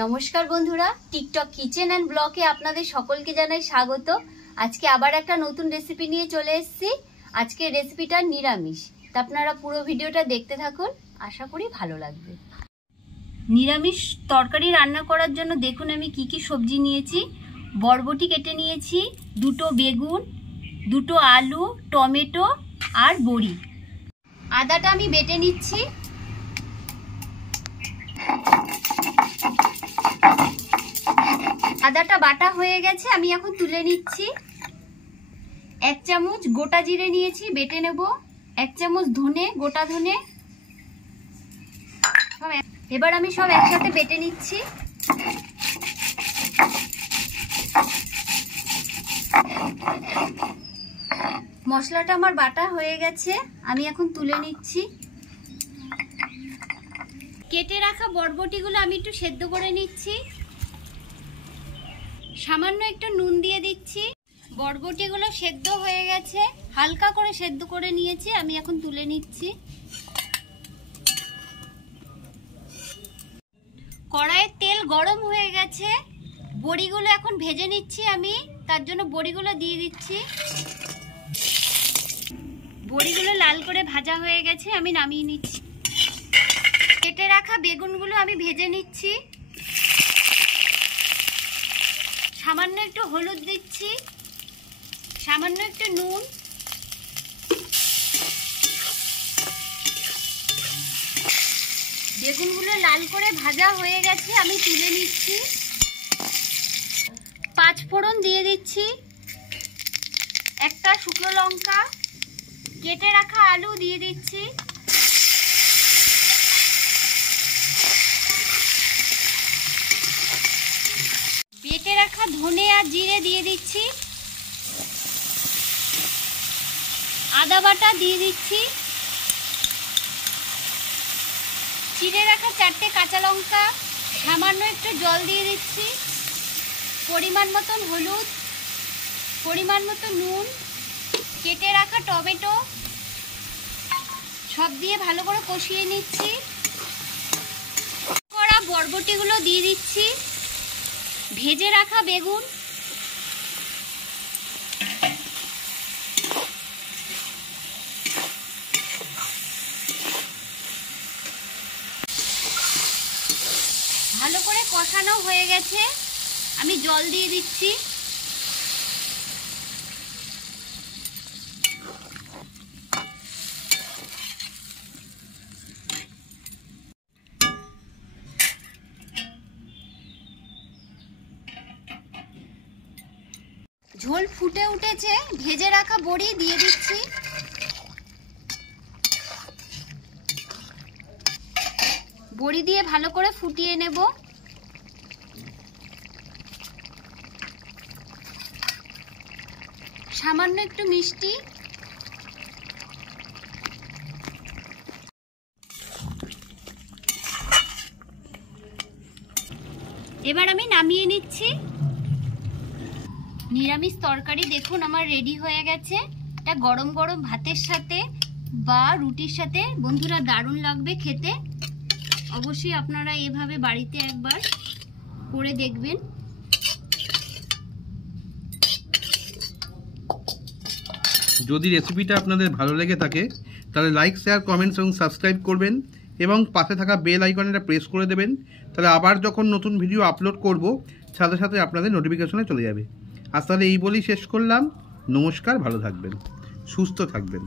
নমস্কার বন্ধুরা, TikTok kitchen and ব্লগে আপনাদের সকলকে জানাই স্বাগত। আজকে আবার একটা নতুন রেসিপি নিয়ে চলে এসেছি। আজকে রেসিপিটা নিরামিষ, তা আপনারা পুরো ভিডিওটা দেখতে থাকুন, আশা করি ভালো লাগবে। নিরামিষ তরকারি রান্না করার জন্য দেখুন আমি কি কি সবজি নিয়েছি। বরবটি কেটে নিয়েছি, দুটো বেগুন, দুটো আলু, টমেটো আর বড়ি। আদাটা আমি বেটে নিচ্ছি। আদাটা বাটা হয়ে গেছে, আমি এখন তুলে নিচ্ছি। 1 চামচ গোটা জিরে নিয়েছি, বেটে নেব। 1 চামচ ধনে, গোটা ধনে। এবার আমি সব একসাথে বেটে নিচ্ছি। মশলাটা আমার বাটা হয়ে গেছে, আমি এখন তুলে নিচ্ছি। কেটে রাখা বরবটিগুলো আমি একটু সেদ্ধ করে নিচ্ছি। সামান্য একটু নুন দিয়ে দিচ্ছি। বরবটিগুলো সেদ্ধ হয়ে গেছে, হালকা করে সেদ্ধ করে নিয়েছি, আমি এখন তুলে নিচ্ছি। কড়াইয়ে তেল গরম হয়ে গেছে, বড়িগুলো এখন ভেজে নিচ্ছি আমি, তার জন্য বড়িগুলো দিয়ে দিচ্ছি। বড়িগুলো লাল করে ভাজা হয়ে গেছে, আমি নামিয়ে নিচ্ছি। কেটে রাখা বেগুনগুলো আমি ভেজে নিচ্ছি। সামান্য একটু হলুদ দিচ্ছি, সামান্য একটু নুন। বেগুনগুলো লাল করে ভাজা হয়ে গেছে, আমি তুলে নিচ্ছি। 5 ফোড়ন দিয়ে দিচ্ছি, একটা শুকনো লঙ্কা, কেটে রাখা আলু দিয়ে দিচ্ছি। বেটে রাখা ধনে আর জিরে দিয়ে দিচ্ছি। আদা বাটা দিয়ে দিচ্ছি। চিড়ে রাখা 4টে কাঁচা লঙ্কা, সামান্য একটু জল দিয়ে দিচ্ছি। পরিমাণ মতন হলুদ, পরিমাণ মতো নুন, কেটে রাখা টমেটো সব দিয়ে ভালো করে কষিয়ে নিচ্ছি। করা বরবটিগুলো দিয়ে দিচ্ছি। ভেজে রাখা বেগুন, ভালো করে কষানো হয়ে গেছে, আমি জল দিয়ে দিচ্ছি। ঝোল ফুটে উঠেছে, ভেজে রাখা বড়ি দিয়ে দিচ্ছি। বড়ি দিয়ে ভালো করে ফুটিয়ে নেব। সামান্য একটু মিষ্টি। এবার আমি নামিয়ে নিচ্ছি। নিরামিষ তরকারি দেখুন আমার রেডি হয়ে গেছে। এটা গরম গরম ভাতের সাথে বা রুটির সাথে বন্ধুরা দারুণ লাগবে খেতে। অবশ্যই আপনারা এভাবে বাড়িতে একবার করে দেখবেন। যদি রেসিপিটা আপনাদের ভালো লেগে থাকে তাহলে লাইক, শেয়ার, কমেন্টস এবং সাবস্ক্রাইব করবেন এবং পাশে থাকা বেল আইকনটা প্রেস করে দেবেন। তাহলে আবার যখন নতুন ভিডিও আপলোড করব সাথে সাথে আপনাদের নোটিফিকেশনে চলে যাবে। আজ তাহলে এই বলেই শেষ করলাম। নমস্কার, ভালো থাকবেন, সুস্থ থাকবেন।